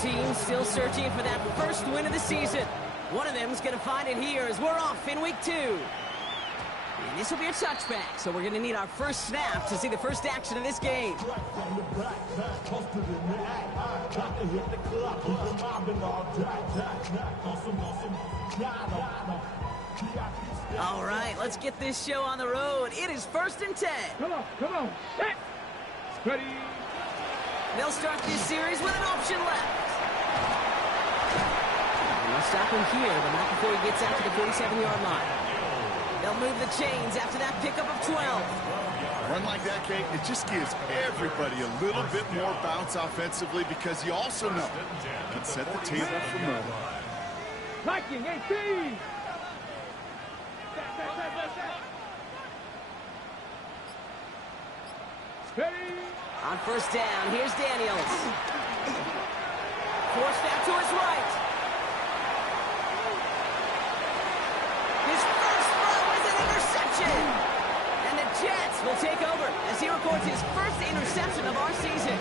teams still searching for that first win of the season. One of them's going to find it here as we're off in week 2. And this will be a touchback, so we're going to need our first snap to see the first action of this game. All right, let's get this show on the road. It is 1st and 10. Come on. Set. Ready. They'll start this series with an option left. And they'll stop him here, but not before he gets out to the 47-yard line. They'll move the chains after that pickup of 12. A run like that, Kate, it just gives everybody a little bit more bounce offensively because you also know it can set the table for more. Viking 18. Ready. On 1st down, here's Daniels. Forced out to his right. His first throw is an interception. And the Jets will take over as he records his first interception of our season.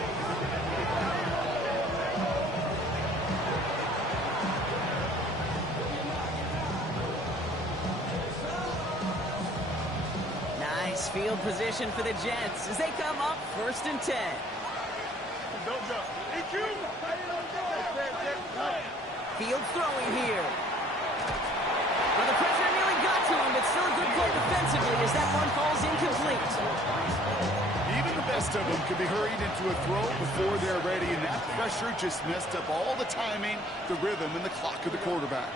Nice field position for the Jets as they come up 1st and 10. Field throwing here. Well, the pressure nearly got to him, but still a good play defensively as that one falls incomplete. Even the best of them can be hurried into a throw before they're ready, and that pressure just messed up all the timing, the rhythm, and the clock of the quarterback.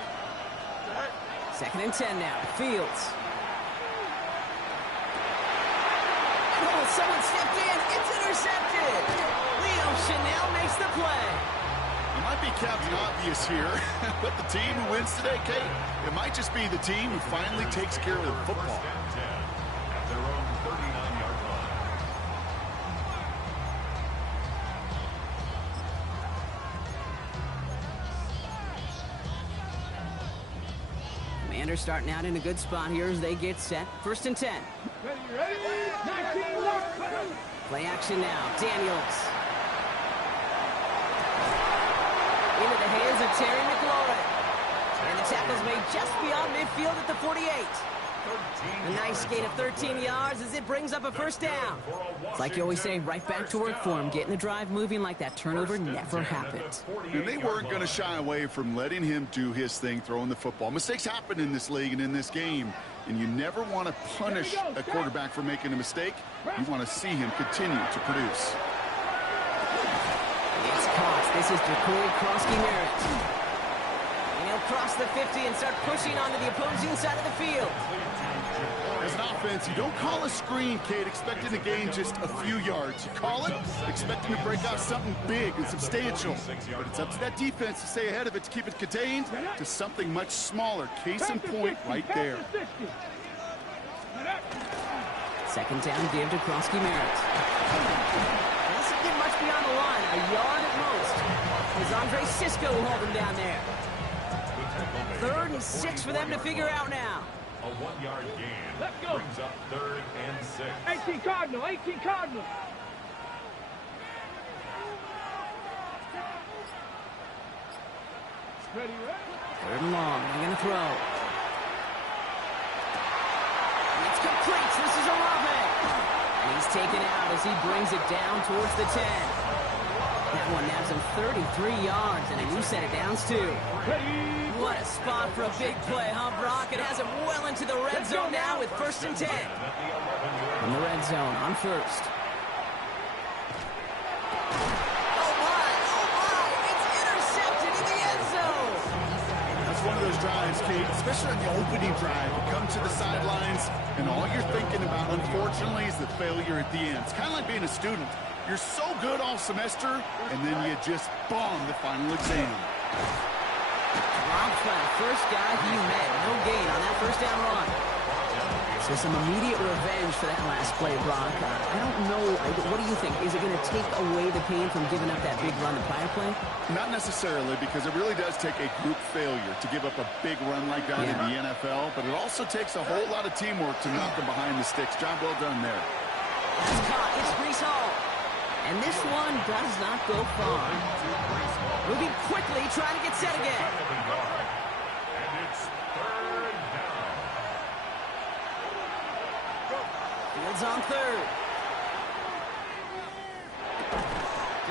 2nd and 10 now. Fields. Oh, someone stepped in. It's intercepted. Leo Chanel makes the play. It might be Captain Obvious here, but the team who wins today, Kate, it might just be the team who finally takes care of the football. At their own 39-yard line. Commanders starting out in a good spot here as they get set. 1st and 10. Ready. 19 lock. Play action now. Daniels. Into the hands of Terry McLaurin. And the tackle's made just beyond midfield at the 48. A nice gain of 13 yards as it brings up a 1st down. It's like you always say, right back to work for him. Getting the drive moving like that turnover never happened. And they weren't going to shy away from letting him do his thing, throwing the football. Mistakes happen in this league and in this game, and you never want to punish a quarterback for making a mistake. You want to see him continue to produce. It's caught. This is Jacory Krosky-Merritt. And he'll cross the 50 and start pushing onto the opposing side of the field. As an offense, you don't call a screen, Kate, expecting to gain just a few yards. You call it expecting to break out something big and substantial. But it's up to that defense to stay ahead of it, to keep it contained to something much smaller. Case in point right there. 2nd down, give to Krosky-Merritt. Doesn't get much beyond the line, a yard at most. As Andre Cisco will hold him down there. 3rd and 6 for them to figure out now. A 1-yard gain. Let's go. Brings up 3rd and 6. 18 Cardinal. Ready. 3rd and long. They're going to throw. And it's complete. This is Olave. And he's taken out as he brings it down towards the 10. That one nabs him 33 yards, and a new set of downs, too. What a spot for a big play, huh, Brock? It has him well into the red zone now with 1st and 10. In the red zone on 1st. Oh, my! It's intercepted in the end zone! That's one of those drives, Kate, especially on the opening drive. You come to the sidelines, and all you're thinking about, unfortunately, is the failure at the end. It's kind of like being a student. You're so good all semester, and then you just bomb the final exam. Rob Flat, first guy he met. No gain on that 1st down run. So some immediate revenge for that last play, Brock. I don't know. What do you think? Is it going to take away the pain from giving up that big run the prior play? Not necessarily, because it really does take a group failure to give up a big run like that in the NFL, but it also takes a whole lot of teamwork to knock them behind the sticks. Job well done there. That's caught. It's Breece Hall. And this one does not go far. Moving quickly, trying to get set again. And it's third down. Fields on third.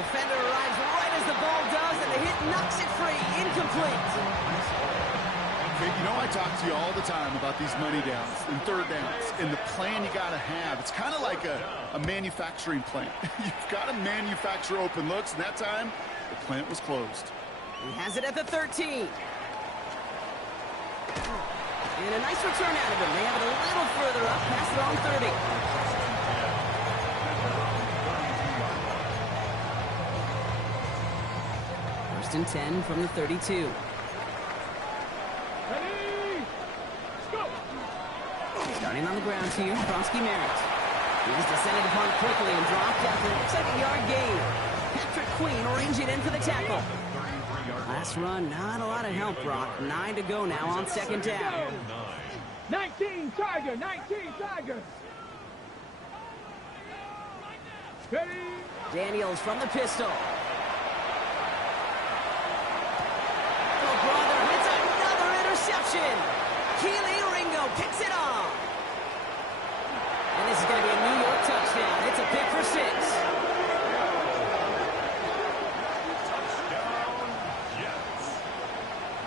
Defender arrives right as the ball does, and the hit knocks it free. Incomplete. Okay, you know I talk to you all the time about these money downs and third downs and the plan you got to have. It's kind of like a manufacturing plant. You've got to manufacture open looks, and that time, the plant was closed. He has it at the 13. And a nice return out of him. They have it a little further up, past their own 30. First and 10 from the 32. Ready? Go! Starting on the ground here, Bronsky Merritt. He's descended upon quickly and dropped after it looks like a yard gain. Patrick Queen arranging in for the tackle. Last run, not a lot of help, Brock. 9 to go now on second down. 19 Tiger, 19 Tiger. Ready? Daniels from the pistol. Oh, brother, it's another interception. Keely Ringo picks it off. And this is going to be a New York touchdown. It's a pick for 6.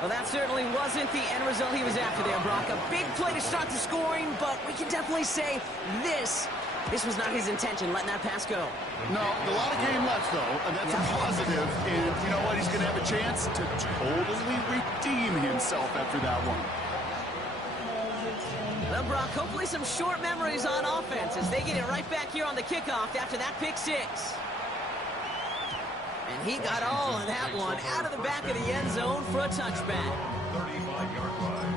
Well, that certainly wasn't the end result he was after there, Brock. A big play to start the scoring, but we can definitely say this was not his intention, letting that pass go. No, a lot of game left, though, and that's a positive. And you know what? He's going to have a chance to totally redeem himself after that one. Well, Brock, hopefully some short memories on offense as they get it right back here on the kickoff after that pick 6. And he got all of that one out of the back of the end zone for a touchback. 35-yard line.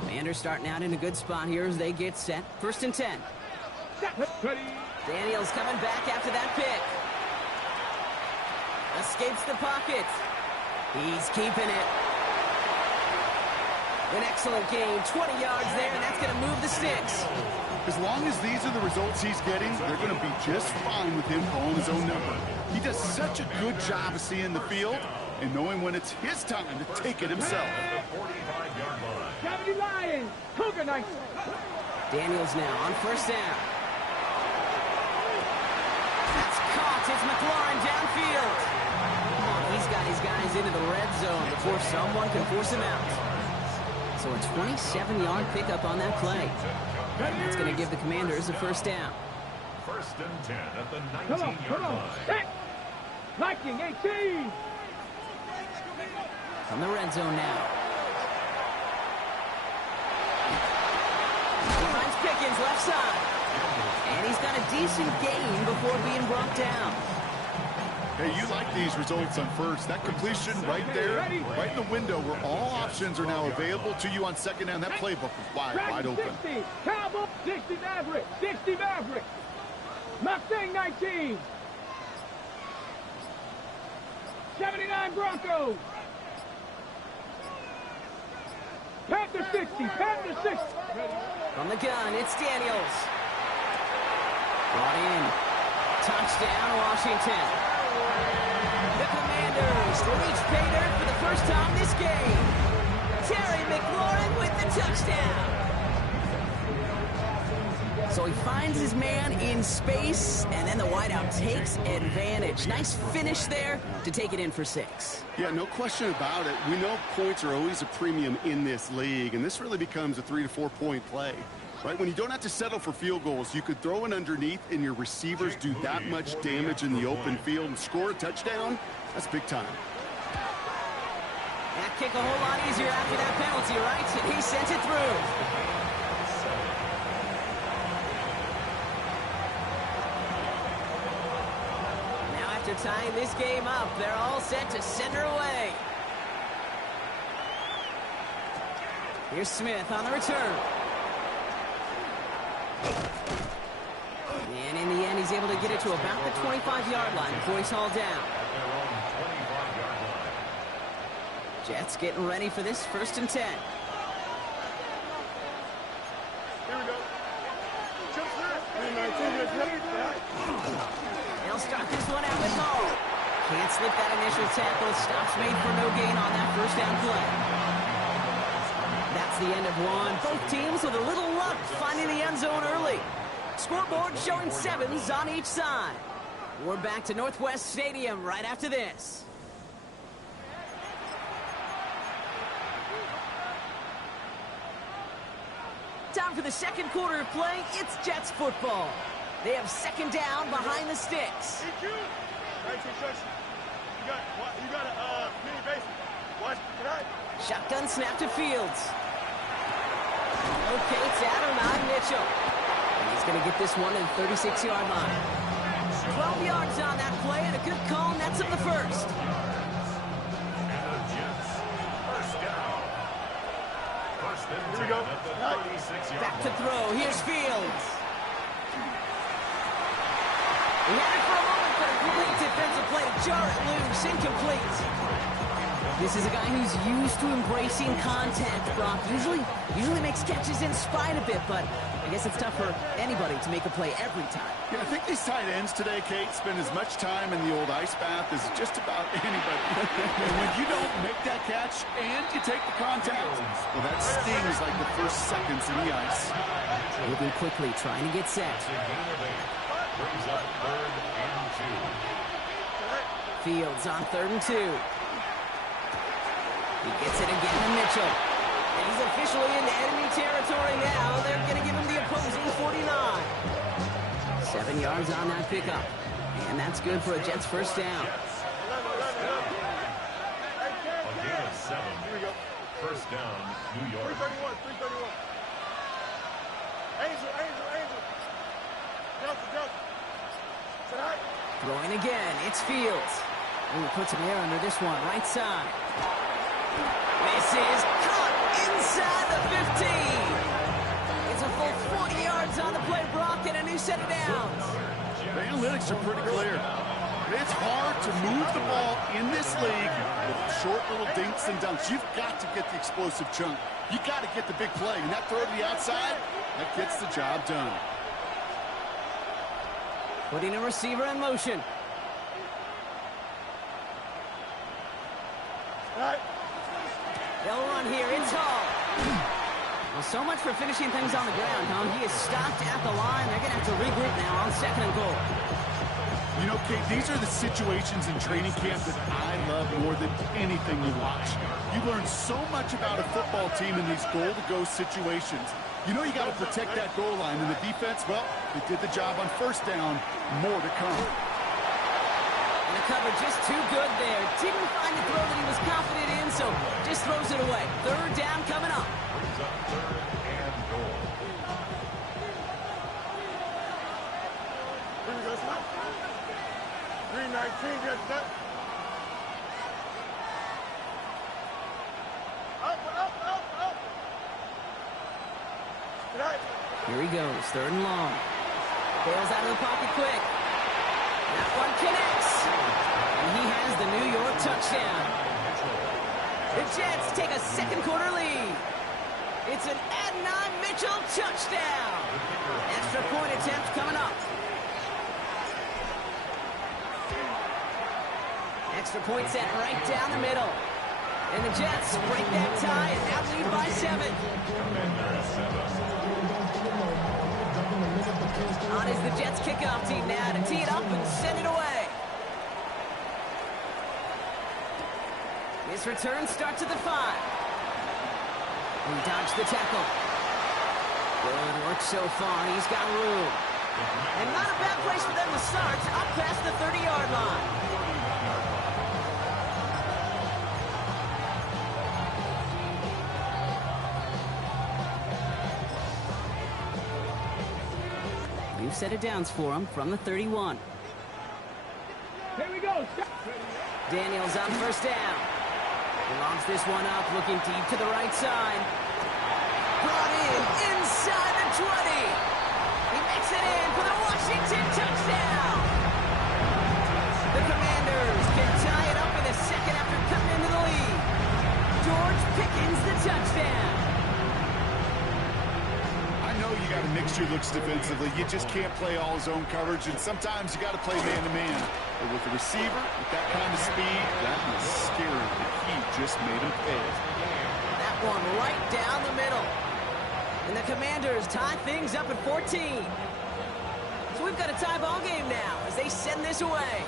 Commanders starting out in a good spot here as they get set. First and 10. Ready? Daniels coming back after that pick. Escapes the pocket. He's keeping it. An excellent gain, 20 yards there, and that's going to move the sticks. As long as these are the results he's getting, they're going to be just fine with him calling his own number. He does such a good job of seeing the field and knowing when it's his time to take it himself. 45-yard line. 70 Lions, Cougar Knights. Daniels now on first down. That's caught. It's McLaurin downfield. He's got his guys into the red zone before someone can force him out. So a 27-yard pickup on that play. And that's going to give the Commanders a first down. First and 10 at the Come on, 19-yard come on. line. Set. Viking 18. From the red zone now. He finds Pickens left side. And he's got a decent gain before being brought down. Hey, you like these results on first. That completion right there, right in the window where all options are now available to you on second down. That playbook was wide open. 60. Cowboy. 60 Maverick. 60 Maverick. Mustang 19. 79 Broncos. Panther 60. Panther 60. From the gun, it's Daniels. Brought in. Touchdown, Washington. The Commanders reach pay dirt for the first time this game. Terry McLaurin with the touchdown. So he finds his man in space, and then the wideout takes advantage. Nice finish there to take it in for 6. Yeah, no question about it. We know points are always a premium in this league, and this really becomes a 3 to 4 point play. Right, when you don't have to settle for field goals, you could throw it underneath and your receivers do that much damage in the open field and score a touchdown. That's big time. That kick a whole lot easier after that penalty, right? And he sent it through. Now after tying this game up, they're all set to send her away. Here's Smith on the return. And in the end, he's able to get it to about the 25-yard line before he's hauled down. Jets getting ready for this first and 10. They'll start this one out with Hall. Can't slip that initial tackle. Stops made for no gain on that first down play. That's the end of one. Both teams with a little luck finding the end zone early. Scoreboard showing 7s on each side. We're back to Northwest Stadium right after this. Time for the second quarter of play. It's Jets football. They have second down behind the sticks. You got a mini base. Watch tonight. Shotgun snap to Fields. Locates Adonai Mitchell. And he's going to get this one to the 36-yard line. 12 yards on that play and a good call nets him the first. And the Jets, first down. First and 10 at the 36-yard Back to line. throw. Here's Fields. He had it for a moment, but a great defensive play to jar it loose. Incomplete. This is a guy who's used to embracing contact, Brock. Usually makes catches in spite of it, but I guess it's tough for anybody to make a play every time. Yeah, I think these tight ends today, Kate, spend as much time in the old ice bath as just about anybody. And when you don't make that catch and you take the contact, well, that stings like the first seconds in the ice. Moving quickly, trying to get set. Brings up 3rd and 2. Fields on 3rd and 2. He gets it again to Mitchell. And he's officially into enemy territory now. They're going to give him the opposing 49. 7 yards on that pickup. And that's good for a Jets first down. A gain of 7. First down, New York. 331. Angel. Johnson. Tonight. Throwing again. It's Fields. Ooh, puts an air under this one. Right side. This is caught inside the 15. It's a full 40 yards on the play, Brock, and a new set of downs. The analytics are pretty clear. It's hard to move the ball in this league with short little dinks and dunks. You've got to get the explosive chunk. You got to get the big play. And that throw to the outside, that gets the job done. Putting a receiver in motion. They'll run here. It's Hall. Well, so much for finishing things on the ground, huh? He is stopped at the line. They're going to have to regroup now on 2nd and goal. You know, Kate, these are the situations in training camp that I love more than anything you watch. You learn so much about a football team in these goal-to-go situations. You know you got to protect that goal line, and the defense, well, they did the job on first down. More to come. And the cover just too good there. Didn't find the throw that he was confident in, so just throws it away. 3rd down coming up. Brings up 3rd and goal. Here we go, son. 319, get that. Up. Tonight. Here he goes, 3rd and long. Bails out of the pocket quick. That one connects. And he has the New York touchdown. The Jets take a second quarter lead. It's an Adonai Mitchell touchdown. Extra point attempt coming up. Extra point set right down the middle. And the Jets break that tie and now lead by 7. On is the Jets kickoff team now to tee it up and send it away. This return starts at the 5. He dodged the tackle. Good work so far. He's got room. And not a bad place for them to start. Up past the 30-yard line. New set of downs for him from the 31. Here we go. Daniels on first down. He lobs this one up, looking deep to the right side. Brought in inside the 20. He makes it in for the Washington touchdown. The Commanders can tie it up in a second after cutting into the lead. George Pickens the touchdown. I know you got a mixture looks defensively. You just can't play all zone coverage, and sometimes you got to play man-to-man. But with the receiver, with that kind of speed, that was scary. The heat just made him pay. That one right down the middle. And the Commanders tie things up at 14. So we've got a tie ball game now as they send this away.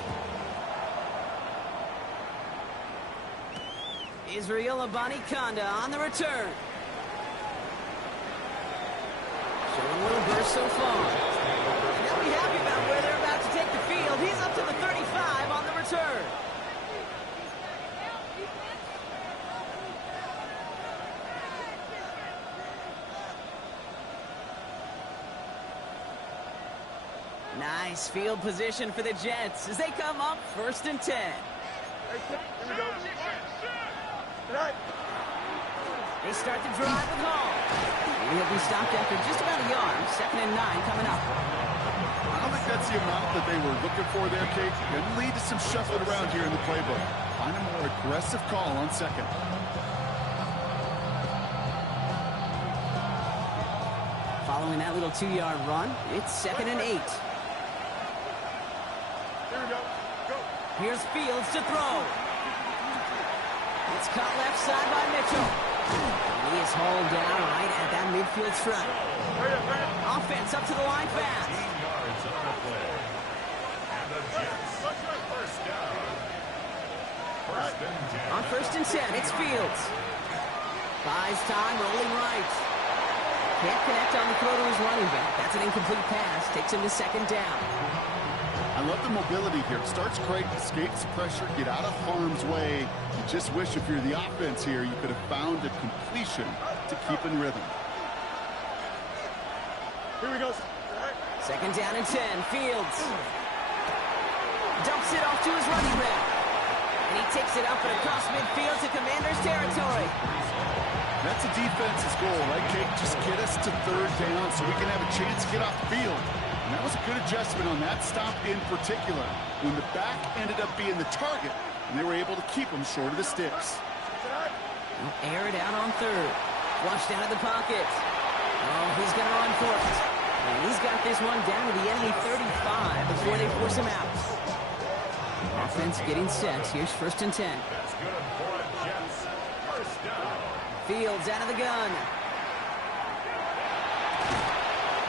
Israel Abanikanda on the return. Showing a little burst so far. And they'll be happy about where they're about to take the field. He's up to the 35 on the return. Nice field position for the Jets as they come up 1st and 10. They start the drive with Hall. Maybe he'll be stopped after just about a yard. 2nd and 9 coming up. I don't think that's the amount that they were looking for there, Kate. Going to lead to some shuffling around here in the playbook. Find a more aggressive call on 2nd. Following that little 2-yard run, it's 2nd and 8. Here we go. Go. Here's Fields to throw. It's caught left side by Mitchell. He is hauled down right at that midfield stripe. Offense up to the line fast. 15 yards on the play. And the Jets, first down. 1st and 10. On 1st and 10, it's Fields. Buys time, rolling right. Can't connect on the throw to his running back. That's an incomplete pass. Takes him to 2nd down. I love the mobility here. Starts great, escapes pressure, get out of harm's way. You just wish if you're the offense here, you could have found a completion to keep in rhythm. Here we go. 2nd down and 10. Fields dumps it off to his running back. And he takes it up and across midfield to Commanders territory. That's a defense's goal, right, Kate? Just get us to 3rd down so we can have a chance to get off the field. And that was a good adjustment on that stop in particular, when the back ended up being the target, and they were able to keep him short of the sticks. They'll air it out on 3rd. Flushed out of the pocket. Oh, he's going to run for it. And he's got this one down to the enemy 35 before they force him out. Offense getting set. Here's 1st and 10. That's good for the Jets. First down. Fields out of the gun.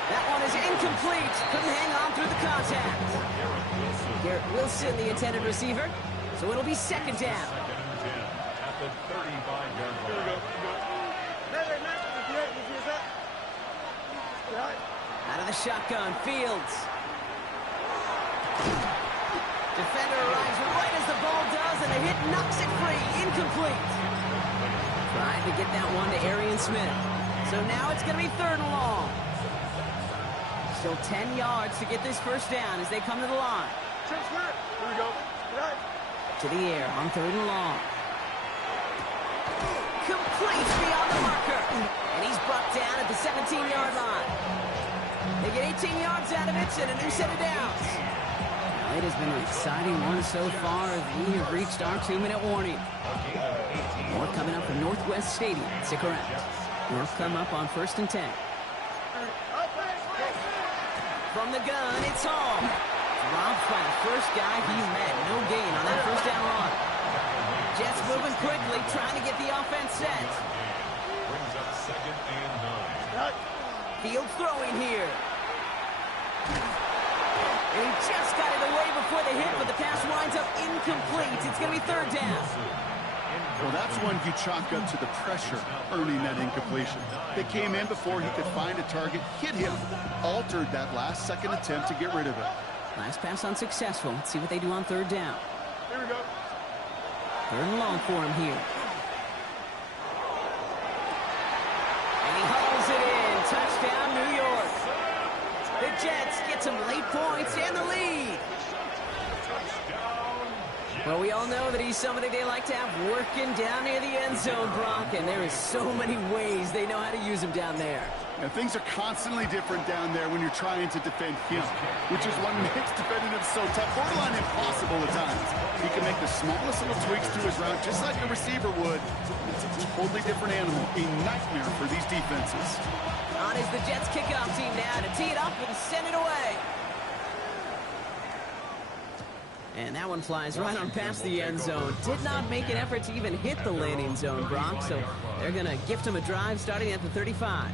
That one is incomplete. Couldn't hang on through the contact. Garrett Wilson, the intended receiver. So it'll be 2nd down. 2nd and 10 at the 35-yard line. Out of the shotgun, Fields. Defender arrives right as the ball does, and the hit knocks it free. Incomplete. Trying to get that one to Arian Smith. So now it's going to be 3rd and long. Still 10 yards to get this 1st down as they come to the line. Here we go. To the air on 3rd and long. Complete beyond the marker. And he's brought down at the 17-yard line. They get 18 yards out of it and a new set of downs. Now, it has been an exciting one so far as we have reached our 2-minute warning. More coming up from Northwest Stadium. Stick around. They'll come up on 1st and 10. From the gun, it's Hall. Robbed by the first guy he met. No gain on that 1st down run. Jets moving quickly, trying to get the offense set. Brings up 2nd and 9. Fields throwing here. And he just got it away before the hit, but the pass winds up incomplete. It's going to be 3rd down. Well, that's one you chalk up to the pressure earning that incompletion. They came in before he could find a target, hit him, altered that last second attempt to get rid of it. Last pass unsuccessful. Let's see what they do on 3rd down. Here we go. 3rd and long for him here. And he hauls it in. Touchdown, New York. The Jets get some late points and the lead. Well, we all know that he's somebody they like to have working down near the end zone, Brock, and there is so many ways they know how to use him down there. Now, things are constantly different down there when you're trying to defend him, which is what makes defending him so tough, borderline impossible at times. He can make the smallest little tweaks to his route, just like a receiver would. It's a totally different animal, a nightmare for these defenses. On is the Jets kickoff team now to tee it up and send it away. And that one flies right on past the end zone. Did not make an effort to even hit the landing zone, Brock. So they're going to gift him a drive starting at the 35.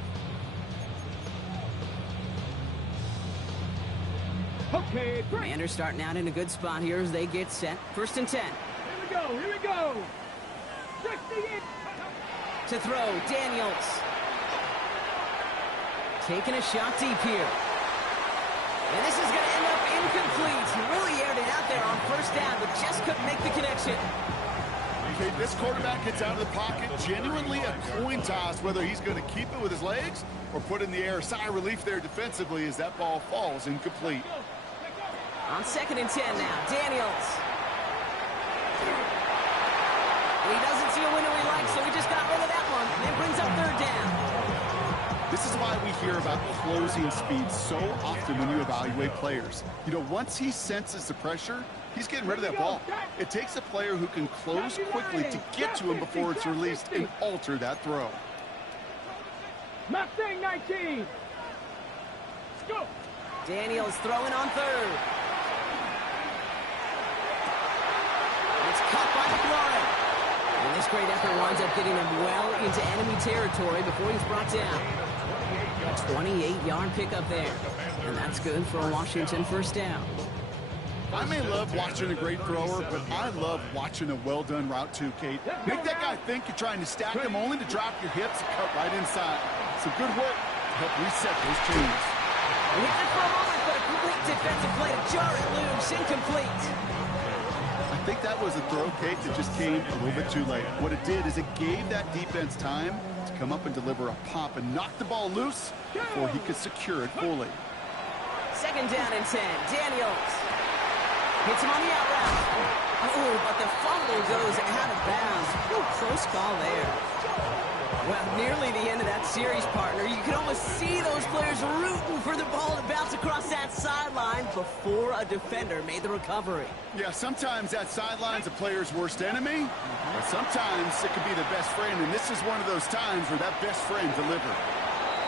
Okay, break. Commanders starting out in a good spot here as they get set. 1st and 10. Here we go, here we go. 60 in. To throw, Daniels. Taking a shot deep here. And this is going to end up incomplete. He really aired it out there on 1st down, but just couldn't make the connection. Okay, this quarterback gets out of the pocket, genuinely a coin toss, whether he's going to keep it with his legs or put it in the air. Sigh of relief there defensively as that ball falls incomplete. On 2nd and 10 now, Daniels. He doesn't see a window he likes, so he just got rid of that one. And it brings up 3rd down. This is why we hear about closing speed so often when you evaluate players. You know, once he senses the pressure, he's getting rid of that ball. It takes a player who can close quickly to get to him before it's released and alter that throw. Mustang 19. Let's go. Daniels throwing on 3rd. It's caught by McLaurin. And this great effort winds up getting him well into enemy territory before he's brought down. A 28-yard pickup there. And that's good for a Washington 1st down. I may love watching a great thrower, but I love watching a well-done route too, Kate. Make that guy think you're trying to stack him only to drop your hips and cut right inside. Some good work to help reset those chains. He hit it for a moment, but a complete defensive play to jar it loose. Incomplete. I think that was a throw, Kate, that just came a little bit too late. What it did is it gave that defense time to come up and deliver a pop and knock the ball loose before he could secure it fully. 2nd down and 10. Daniels hits him on the out route. Oh, but the fumble goes out of bounds. Ooh, close call there. Well, nearly the end of that series, partner. You can almost see those players rooting for the ball to bounce across that sideline before a defender made the recovery. Yeah, sometimes that sideline's a player's worst enemy, but sometimes it could be the best friend, and this is one of those times where that best friend delivered.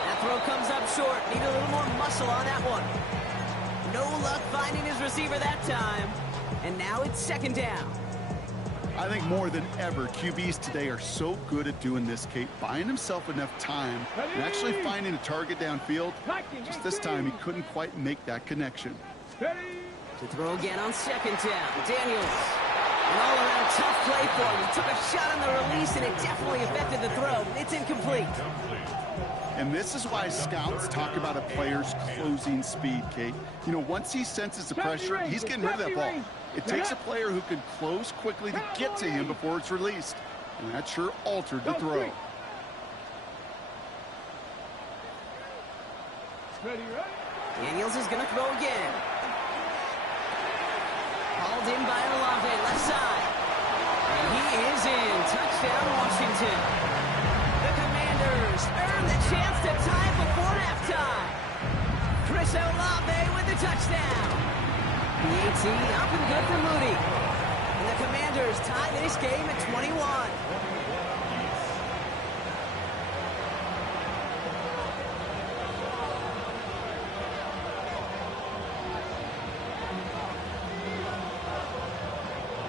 That throw comes up short. Need a little more muscle on that one. No luck finding his receiver that time. And now it's 2nd down. I think more than ever, QBs today are so good at doing this, Kate, buying himself enough time and actually finding a target downfield. Just this time, he couldn't quite make that connection. To throw again on 2nd down. Daniels. An all-around tough play for him. He took a shot on the release, and it definitely affected the throw. It's incomplete. And this is why scouts talk about a player's closing speed, Kate. You know, once he senses the pressure, he's getting rid of that ball. It takes a player who can close quickly to get to him before it's released. And that sure altered the throw. Daniels is going to throw again. Hauled in by Olave, left side. And he is in. Touchdown, Washington. The Commanders earn the chance to tie before halftime. Chris Olave with the touchdown. The AT up and good for Moody. And the Commanders tie this game at 21.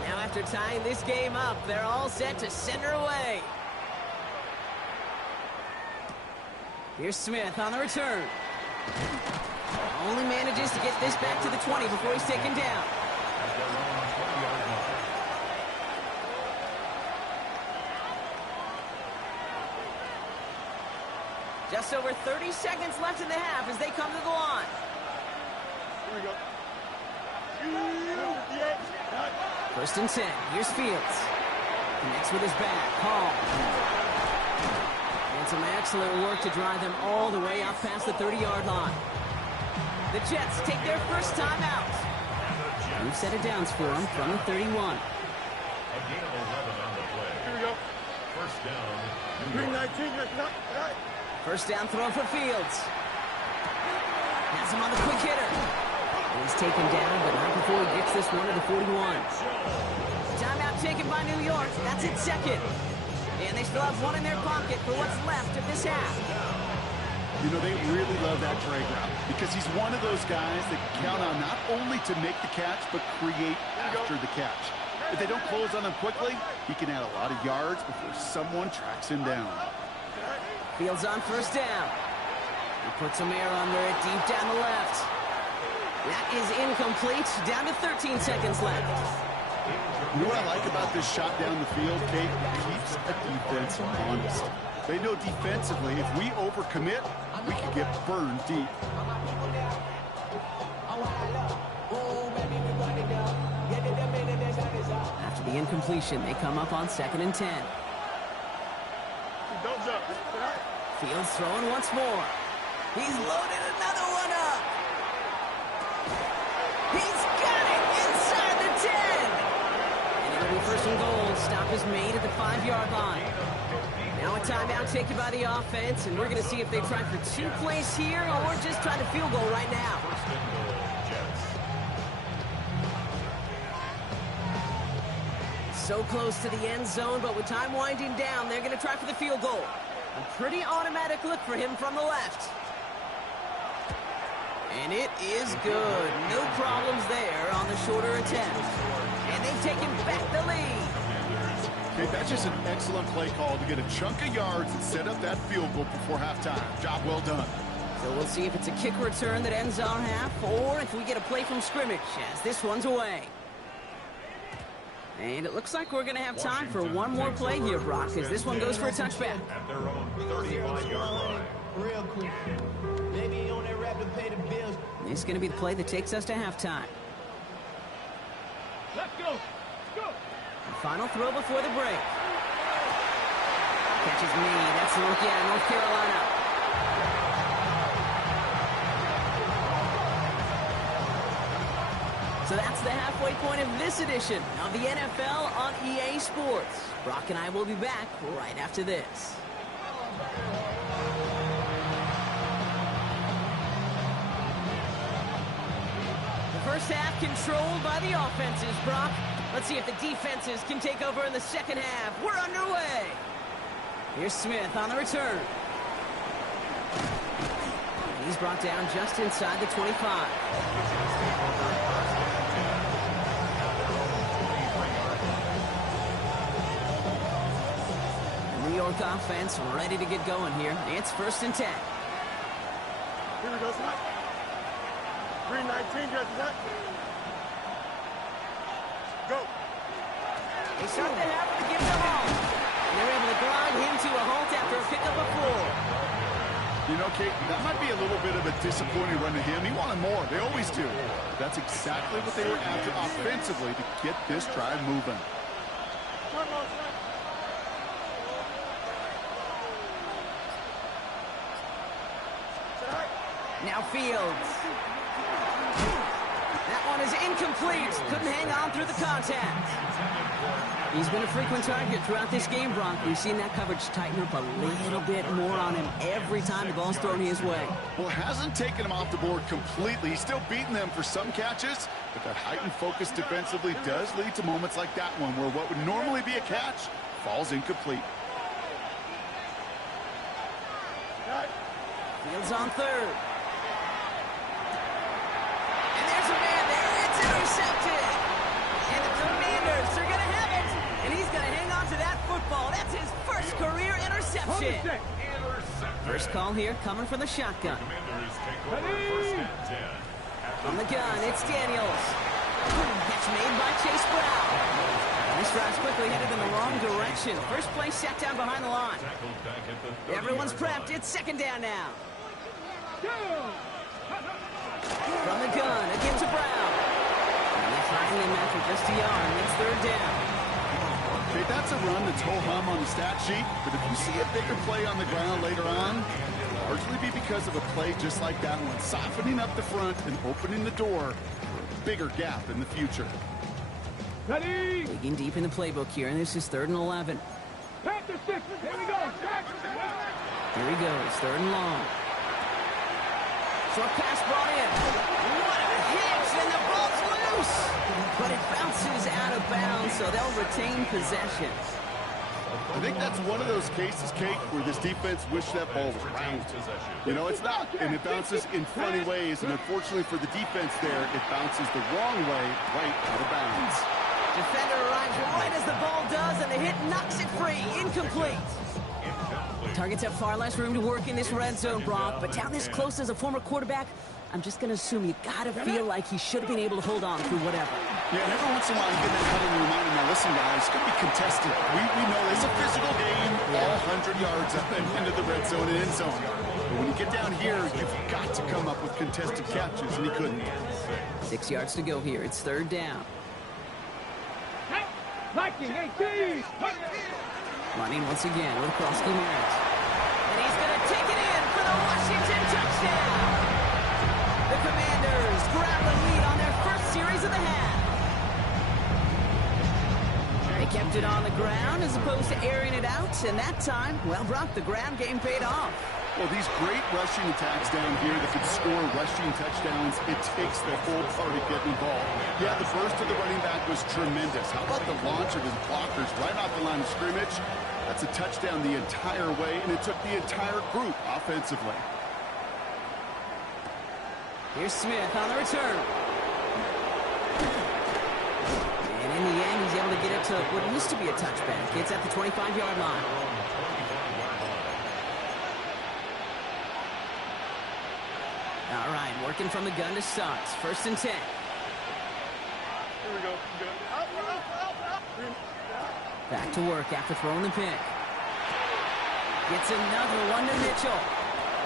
Now after tying this game up, they're all set to send her away. Here's Smith on the return. Only manages to get this back to the 20 before he's taken down. Just over 30 seconds left in the half as they come to the line. Here we go. 1st and 10. Here's Fields. Connects with his back. Hall. And some excellent work to drive them all the way up past the 30-yard line. The Jets take their first time out. New set of downs for them from the 31. A gain of 11 on the play. Here we go. 1st down. 319. 1st down throw for Fields. Has him on the quick hitter. And he's taken down, but not before he gets this one to the 41. Timeout taken by New York. That's its 2nd. And they still have one in their pocket for what's left of this half. You know, they really love that drag route because he's one of those guys that can count on not only to make the catch, but create after the catch. If they don't close on him quickly, he can add a lot of yards before someone tracks him down. Fields on first down. He puts some air under it deep down the left. That is incomplete. Down to 13 seconds left. You know what I like about this shot down the field, Kate? It keeps a defense honest. They know defensively, if we overcommit, we could get burned deep. After the incompletion, they come up on 2nd and 10. Fields throwing once more. He's loaded another one up. He's got it inside the 10. And it'll be 1st and goal. Stop is made at the 5-yard line. Now a timeout taken by the offense, and we're going to see if they try for 2 plays here or just try to field goal right now. So close to the end zone, but with time winding down, they're going to try for the field goal. A pretty automatic look for him from the left. And it is good. No problems there on the shorter attempt. And they've taken back the lead. Okay, that's just an excellent play call to get a chunk of yards and set up that field goal before halftime. Job well done. So we'll see if it's a kick return that ends our half, or if we get a play from scrimmage as this one's away. And it looks like we're going to have time for one more play here, Brock, as this one goes for a touchback. At their own 35-yard line. Real quick. Maybe on that rapid pay the bills. This is going to be the play that takes us to halftime. Let's go. Go. Final throw before the break. Catch is made. That's the rookie out of North Carolina. So that's the halfway point of this edition of the NFL on EA Sports. Brock and I will be back right after this. The first half controlled by the offenses, Brock. Let's see if the defenses can take over in the second half. We're underway. Here's Smith on the return. And he's brought down just inside the 25. The New York offense ready to get going here. It's 1st and 10. Here we go, Scott. 319, just what? Go. They start the half with a give to Hall. And they're able to grind him to a halt after a pickup of 4. You know, Kate, that might be a little bit of a disappointing run to him. He wanted more. They always do. That's exactly what they were after offensively to get this drive moving. Now Fields. That one is incomplete. Couldn't hang on through the contact. He's been a frequent target throughout this game, Bronk. We've seen that coverage tighten up a little bit more on him every time the ball's thrown his way. Well, it hasn't taken him off the board completely. He's still beating them for some catches, but that heightened focus defensively does lead to moments like that one where what would normally be a catch falls incomplete. Fields on 3rd. And there's a man there. It's intercepted. And the Commanders are going to have it. And he's going to hang on to that football. That's his first career interception. First call here coming from the shotgun. Commanders take over 1st and 10. On the gun, it's Daniels. Catch made by Chase Brown. This drive's quickly headed in the wrong direction. First play set down behind the line. Everyone's prepped. It's 2nd down now. From the gun, again to Brown. And they find him after just a yard. It's 3rd down. Okay, that's a run that's ho-hum on the stat sheet, but if you see a bigger play on the ground later on, it'll largely be because of a play just like that one, softening up the front and opening the door for a bigger gap in the future. Ready? Digging deep in the playbook here, and this is 3rd and 11. Panther 6. Here we go. Here he goes, 3rd and long. Short pass brought in. What a hit, and the ball's loose. But it bounces out of bounds, so they'll retain possession. I think that's one of those cases, Kate, where this defense wished that ball was round. You know, it's not, and it bounces in funny ways, and unfortunately for the defense there, it bounces the wrong way, right out of bounds. Defender arrives right as the ball does, and the hit knocks it free. Incomplete. Targets have far less room to work in this red zone, Brock, but down this close as a former quarterback, I'm just going to assume you got to feel like he should have been able to hold on through whatever. Yeah, and every once in a while you get that huddle and remind him, now listen, guys, it's going to be contested. We know it's a physical game, all 100 yards up and into the red zone and end zone. But when you get down here, you've got to come up with contested catches, and he couldn't. 6 yards to go here. It's third down. Viking 18. Running once again with Krosky Merritt. And he's going to take it in for the Washington touchdown. The Commanders grab the lead on their first series of the half. They kept it on the ground as opposed to airing it out, and that time, well, Brock, the ground game paid off. Well, these great rushing attacks down here that could score rushing touchdowns, it takes the whole party getting involved. Yeah, the burst of the running back was tremendous. How about the launch of his blockers right off the line of scrimmage? That's a touchdown the entire way, and it took the entire group offensively. Here's Smith on the return. And in the end, he's able to get it to what used to be a touchback. It's at the 25-yard line. All right, working from the gun to Suggs. First and 10. Here we go. Back to work after throwing the pick. Gets another one to Mitchell.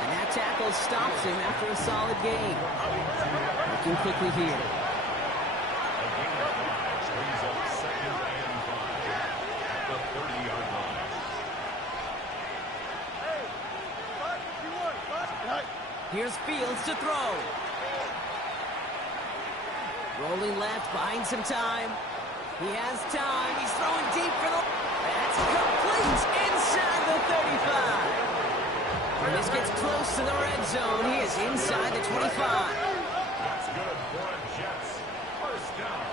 And that tackle stops him after a solid gain. Looking quickly here. Here's Fields to throw. Rolling left, buying some time. He has time. He's throwing deep for the... That's complete inside the 35. When this gets close to the red zone, he is inside the 25. That's good for a Jets. First down.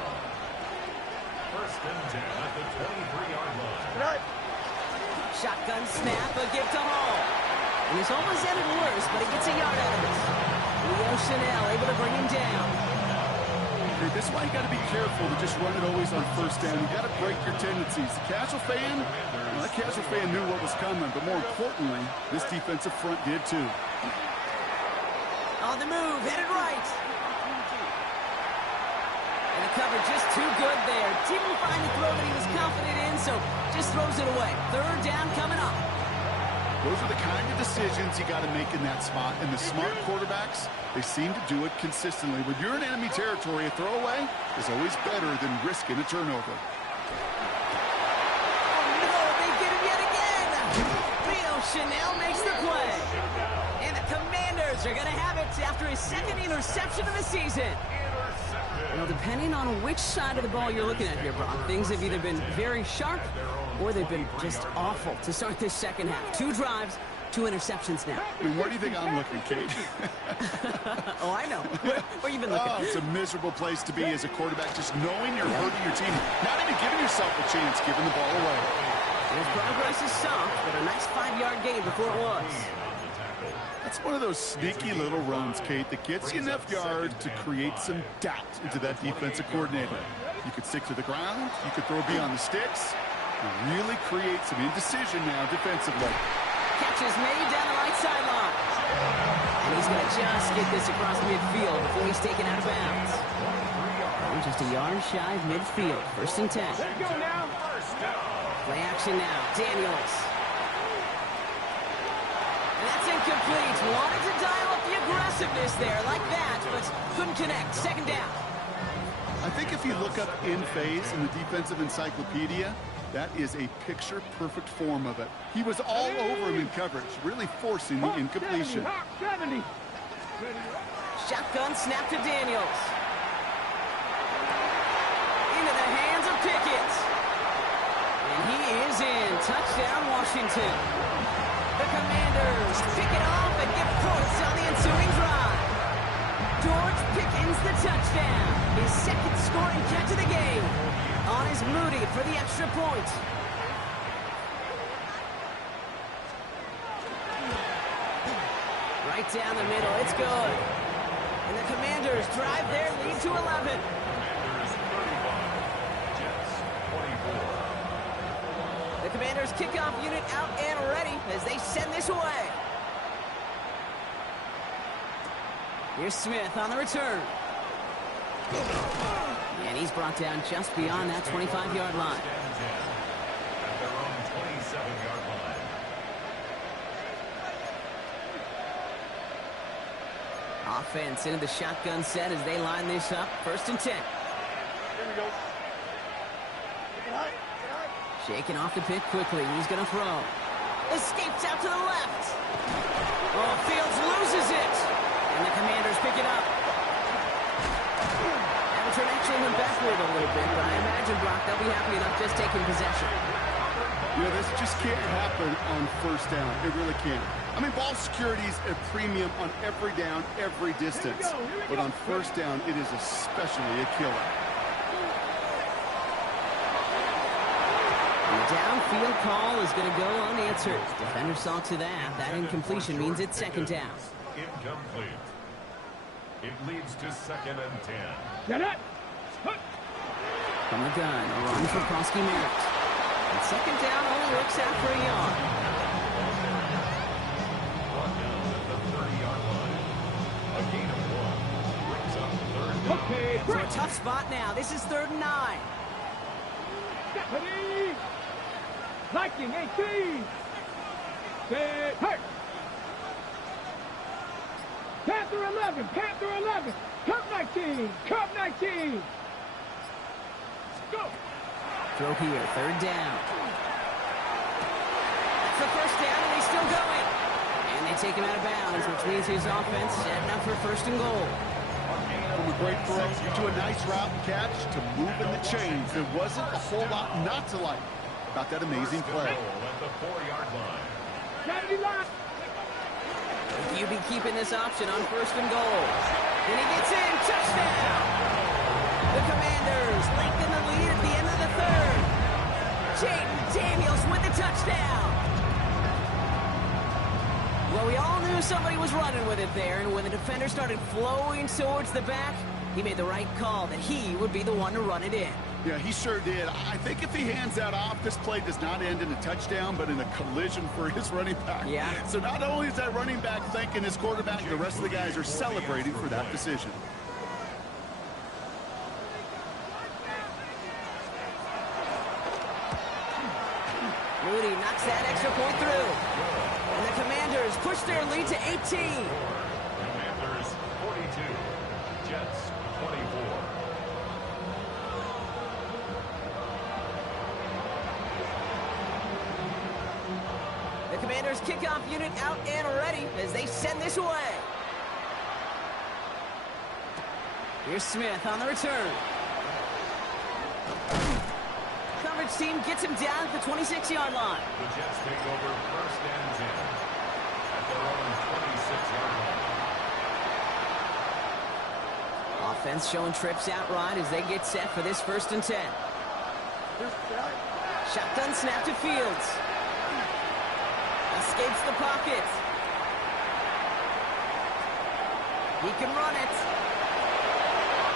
First and 10 at the 23-yard line. Shotgun snap, a gift to Hall. And he's almost ended worse, but he gets a yard out of it. Leo Chanel able to bring him down. This is why you got to be careful to just run it always on first down. You got to break your tendencies. The casual fan, well, that casual fan knew what was coming, but more importantly, this defensive front did too. On the move, headed right. And the cover just too good there. Didn't find the throw that he was confident in, so just throws it away. Third down coming up. Those are the kind of decisions you got to make in that spot. And the smart quarterbacks, they seem to do it consistently. When you're in enemy territory, a throwaway is always better than risking a turnover. Oh, no, they get him yet again. Leo Chanel makes the play. And the Commanders are going to have it after his second interception of the season. Well, depending on which side of the ball you're looking at here, Brock, things have either been very sharp or they've been just awful to start this second half. 2 drives, 2 interceptions now. I mean, where do you think I'm looking, Kate? Oh, I know. Where you been looking? Oh, it's a miserable place to be as a quarterback, just knowing you're hurting your team, not even giving yourself a chance, giving the ball away. His progress is soft, but a nice 5-yard gain before it was. That's one of those sneaky little runs, Kate, that gets you enough yards to create some doubt into that defensive coordinator. You could stick to the ground, you could throw beyond the sticks, and really create some indecision now defensively. Catch is made down the right sideline. And he's going to just get this across midfield before he's taken out of bounds. And just a yard shy of midfield. First and 10. Let's go now. Play action now. Daniels. And that's incomplete. Wanted to dial up the aggressiveness there like that, but couldn't connect. Second down. I think if you look up in phase in the defensive encyclopedia, that is a picture-perfect form of it. He was all over him in coverage, really forcing the incompletion. 70. Shotgun snap to Daniels. Into the hands of Pickett. And he is in. Touchdown, Washington. The Commanders pick it off and get points on the ensuing drive. George Pickens the touchdown. His second scoring catch of the game. On is Moody for the extra point. Right down the middle. It's good. And the Commanders drive their lead to 11. Commanders 35, Jets 24. The Commanders kickoff unit out and ready as they send this away. Here's Smith on the return. And he's brought down just beyond that 25-yard line. At their own 27-yard line. Offense into the shotgun set as they line this up. 1st and 10. Here we go. Shaking off the pick quickly. He's going to throw. Escapes out to the left. Oh, Fields loses it. And the Commanders pick it up. Everton actually went backward a little bit, but I imagine, Brock, they'll be happy enough just taking possession. You know, this just can't happen on 1st down. It really can't. I mean, ball security's a premium on every down, every distance. But on 1st down, it is especially a killer. The downfield call is going to go unanswered. Defender saw to that. That incompletion means it's 2nd down. Incomplete. It leads to 2nd and 10. Get it. From the gun, a run for Prosky Merritt. And 2nd down only works out for a yard. Brought down at the 30-yard line. A gain of 1 brings up 3rd down. Okay, So a tough spot now. This is 3rd and 9. Stephanie. Viking 18. Set. Hurt. Panther 11. Panther 11. Cub 19. Cub 19. Go. Throw here, 3rd down. That's the 1st down, and he's still going. And they take him out of bounds, which means his offense setting up for 1st and goal. From a great throw to a nice route and catch to moving the chains. There wasn't a whole lot not to like about that amazing play. At the 4-yard line. Saturday line. QB keeping this option on 1st and goal. And he gets in, touchdown! The Commanders lengthen the lead at the end of the 3rd. Jaden Daniels with the touchdown! Well, we all knew somebody was running with it there, and when the defender started flowing towards the back, he made the right call that he would be the one to run it in. Yeah, he sure did. I think if he hands that off, this play does not end in a touchdown, but in a collision for his running back. Yeah. So not only is that running back thanking his quarterback, the rest of the guys are celebrating for that decision. Moody knocks that extra point through. And the Commanders push their lead to 18. Commanders 42, Jets 24. The Commanders kickoff unit out and ready as they send this away. Here's Smith on the return. Coverage team gets him down at the 26-yard line. The Jets take over 1st and 10 at their own 26-yard line. Offense showing trips out right as they get set for this 1st and 10. Shotgun snap to Fields. Escapes the pocket. He can run it.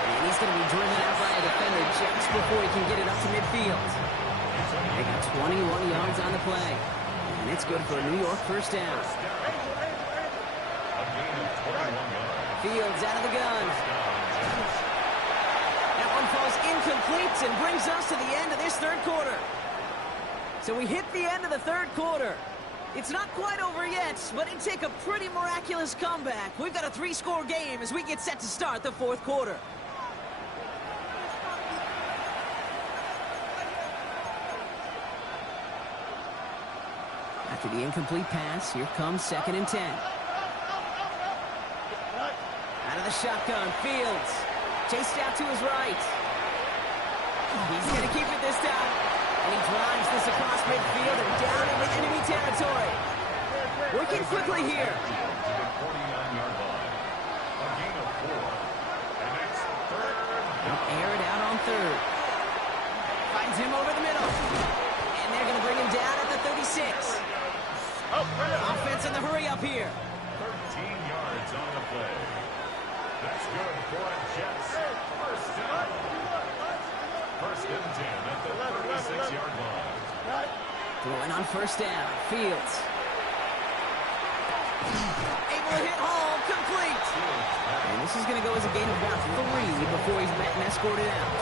And he's going to be driven out by a defender just before he can get it up to midfield. They got 21 yards on the play. And it's good for a New York 1st down. A gain of 21 yards. Fields out of the gun. That one falls incomplete and brings us to the end of this 3rd quarter. So we hit the end of the 3rd quarter. It's not quite over yet, but it'd take a pretty miraculous comeback. We've got a 3-score game as we get set to start the 4th quarter. After the incomplete pass, here comes 2nd and 10. Out of the shotgun, Fields. Chased out to his right. He's going to keep it this time. And he drives this across midfield and down into enemy territory. Working quickly here. To the 49-yard line. A gain of 4. And it's 3rd They'll air it out on 3rd. Finds him over the middle. And they're going to bring him down at the 36. Offense in the hurry up here. 13 yards. first down. Fields. Able to hit Hall. Complete. And this is going to go as a gain of about 3 before he's met and escorted out.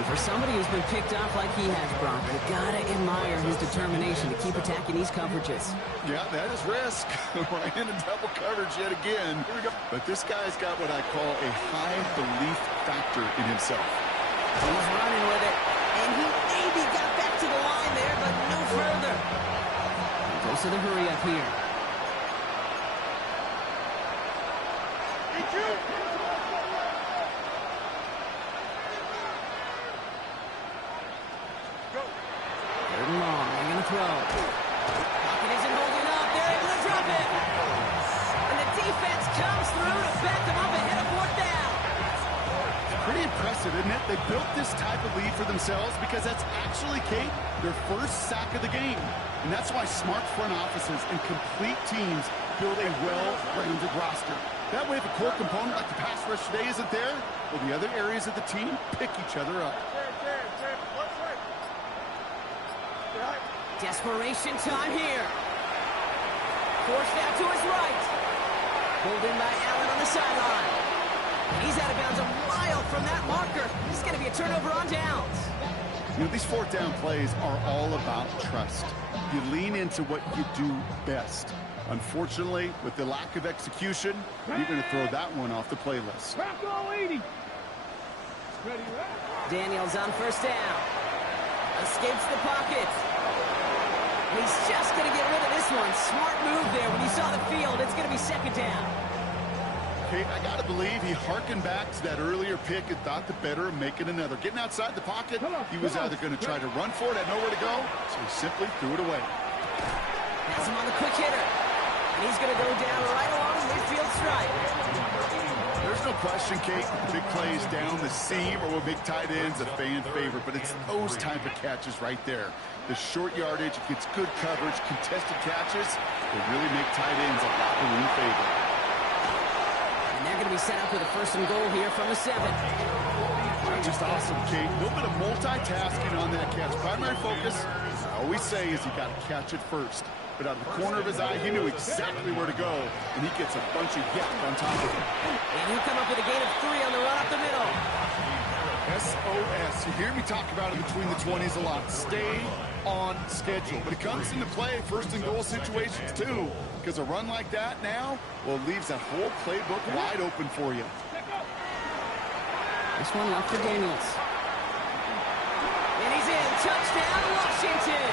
And for somebody who's been picked off like he has, Brock, you got to admire his determination to keep attacking these coverages. Yeah, that is risk. We're in a double coverage yet again. But this guy's got what I call a high belief factor in himself. He's running with it. And he maybe got back to the line there, but no further. He goes to the hurry up here. Third and long. They're going to throw. Pocket isn't holding up. They're able to drop it. And the defense comes through to back them up ahead of 4th down. Pretty impressive, isn't it? They built this type of lead for themselves because that's actually, Kate, their first sack of the game. And that's why smart front offices and complete teams build a well-rounded roster. That way, if a core component like the pass rush today isn't there, well, the other areas of the team pick each other up. Desperation time here. Forced out to his right. Pulled in by Allen on the sideline. He's out of bounds a mile from that marker. This is going to be a turnover on downs. You know, these 4th down plays are all about trust. You lean into what you do best. Unfortunately, with the lack of execution, you're going to throw that one off the playlist. Back all 80. Ready, Daniels on first down. Escapes the pocket. He's just going to get rid of this one. Smart move there. When you saw the field, it's going to be 2nd down. Kate, I got to believe he harkened back to that earlier pick and thought the better of making another. Getting outside the pocket, he was either going to try to run for it, had nowhere to go, so he simply threw it away. Has him on the quick hitter. And he's going to go down right along the midfield stripe. There's no question, Kate, the big plays down the seam or with big tight ends, a fan favorite, but it's those type of catches right there. The short yardage, it gets good coverage, contested catches, they really make tight ends a locker room favorite. And they're going to be set up with a 1st and goal here from the 7. Just awesome, Kate. A little bit of multitasking on that catch. Primary focus, I always say, is you got to catch it first. But out of the corner of his eye, he knew exactly where to go, and he gets a bunch of yak on top of it. And he'll come up with a gain of 3 on the run up the middle. SOS. You hear me talk about it between the 20s a lot. Stay on schedule. But it comes into play 1st and goal situations, too. Because a run like that now, well, it leaves that whole playbook wide open for you. This one left for Daniels. And he's in. Touchdown, Washington.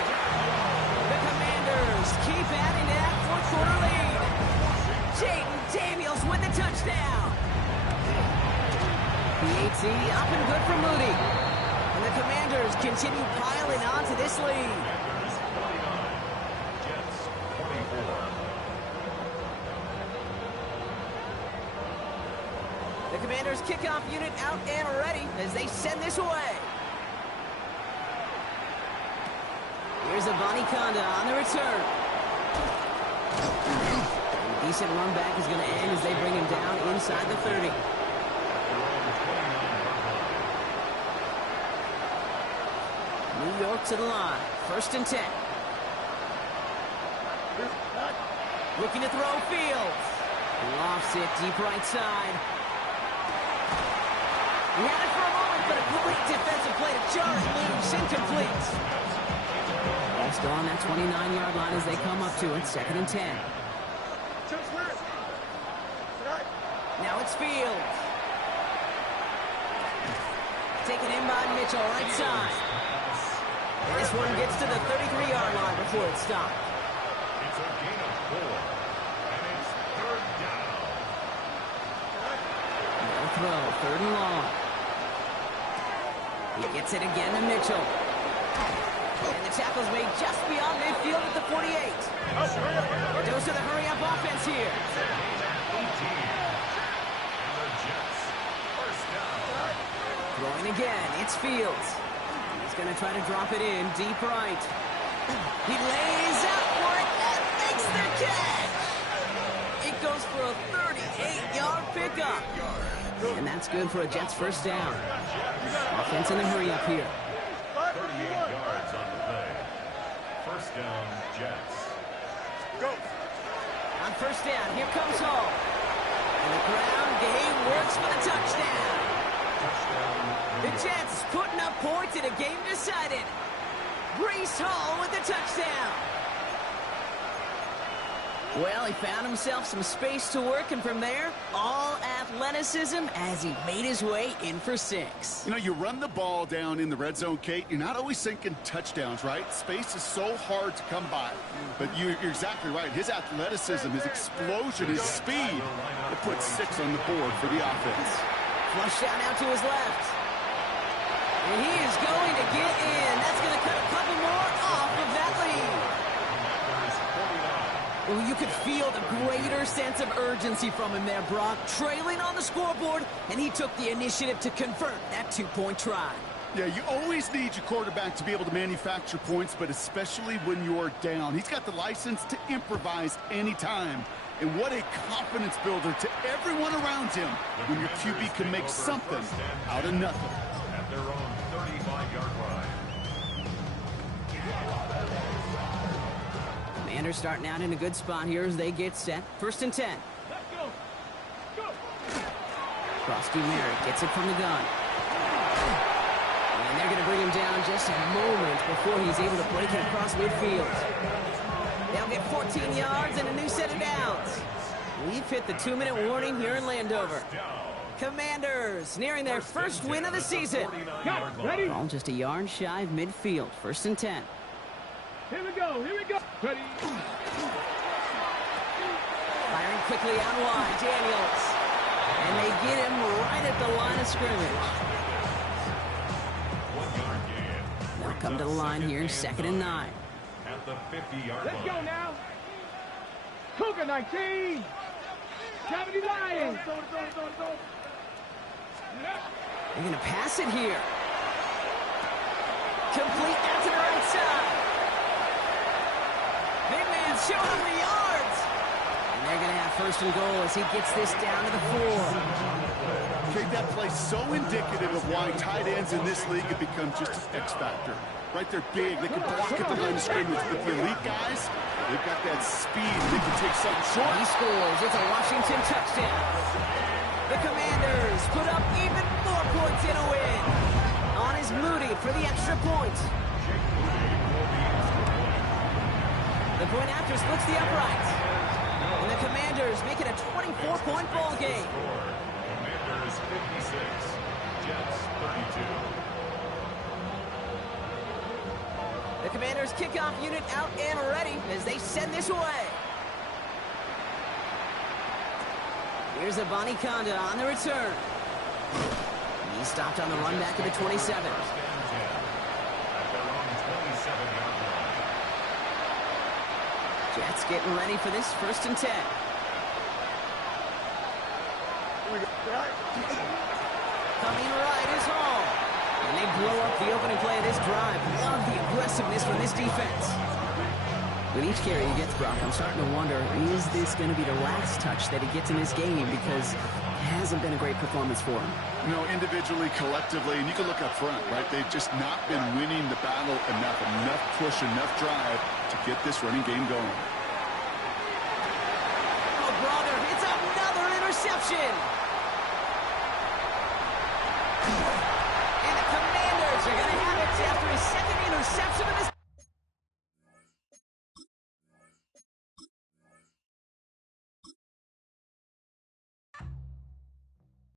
The Commanders keep adding that 4th quarter lead. Jaden Daniels with the touchdown. PAT up and good for Moody. And the Commanders continue piling on to this lead. The Commanders kickoff unit out and ready as they send this away. Here's Avani Conda on the return. A decent run back is going to end as they bring him down inside the 30. New York to the line. 1st and 10. Looking to throw Fields. Lofts it deep right side. He had it for a moment, but a great defensive play to charge loose. Incomplete. They're still on that 29-yard line as they come up to it. 2nd and 10. Now it's Fields. Taken in by Mitchell, right side. This one gets to the 33-yard line before it's stopped. It's a gain of 4, and it's 3rd down. No throw, 3rd and long. He gets it again to Mitchell. And the tackle's made just beyond midfield at the 48. Dose of the hurry-up offense here. 18. And the Jets, 1st down. Throwing again, it's Fields. He's going to try to drop it in deep right. He lays out for it and makes the catch. It goes for a 38-yard pickup. And that's good for a Jets 1st down. Offense in the hurry up here. 38 yards on the play. 1st first down. Here comes Hall. And the ground game works for the touchdown. The Jets putting up points in a game decided. Breece Hall with the touchdown. Well, he found himself some space to work, and from there, all athleticism as he made his way in for 6. You know, you run the ball down in the red zone, Kate, you're not always thinking touchdowns, right? Space is so hard to come by. But you're exactly right. His athleticism, his explosion, his speed, it puts 6 on the board for the offense. Flush down out to his left. And he is going to get in. That's going to cut a couple more off of that lead. Well, you could feel the greater sense of urgency from him there, Brock. Trailing on the scoreboard, and he took the initiative to convert that 2-point try. Yeah, you always need your quarterback to be able to manufacture points, but especially when you're down. He's got the license to improvise anytime. And what a confidence builder to everyone around him when your QB can make something out of nothing. At their own 35-yard line. Commanders starting out in a good spot here as they get set. 1st and 10. Let's go. Go. Frosty Merrick gets it from the gun. And they're going to bring him down just a moment before he's able to break it across midfield. They'll get 14 yards and a new set of downs. We've hit the 2-minute warning here in Landover. Commanders nearing their first win of the season. Got it. Ready? All just a yard shy of midfield. 1st and 10. Here we go. Here we go. Ready? Firing quickly out wide, Daniels. And they get him right at the line of scrimmage. 1-yard gain. They'll come to the line here, 2nd and 9. At the 50-yard Let's line. go now. Cougar 19. 70 Lions. They're going to pass it here. Complete out to the right side. Big man's showing up the yards. And they're going to have 1st and goal as he gets this down to the 4. Okay, that play's so indicative of why tight ends in this league have become just an X factor. Right, they're big, they can block at the line of scrimmage, but the elite guys, they've got that speed, they can take something short. He scores. It's a Washington touchdown. The Commanders put up even more points in a win. On is Moody for the extra point. The point after splits the uprights. And the Commanders make it a 24-point ball game. Commanders 56, Jets 32. The Commanders kickoff unit out and ready as they send this away. Here's Abani Konda on the return. He stopped on the run back at the 27. At their own 27-yard line. Jets getting ready for this 1st and 10. Coming right is Hall. And they blow up the opening play of this drive. Love the aggressiveness from this defense. With each carry he gets, Brock, I'm starting to wonder, is this going to be the last touch that he gets in this game? Because it hasn't been a great performance for him. You know, individually, collectively, and you can look up front, right? They've just not been winning the battle enough push, enough drive to get this running game going. Oh, brother, it's another interception. And the Commanders are going to have it after his 2nd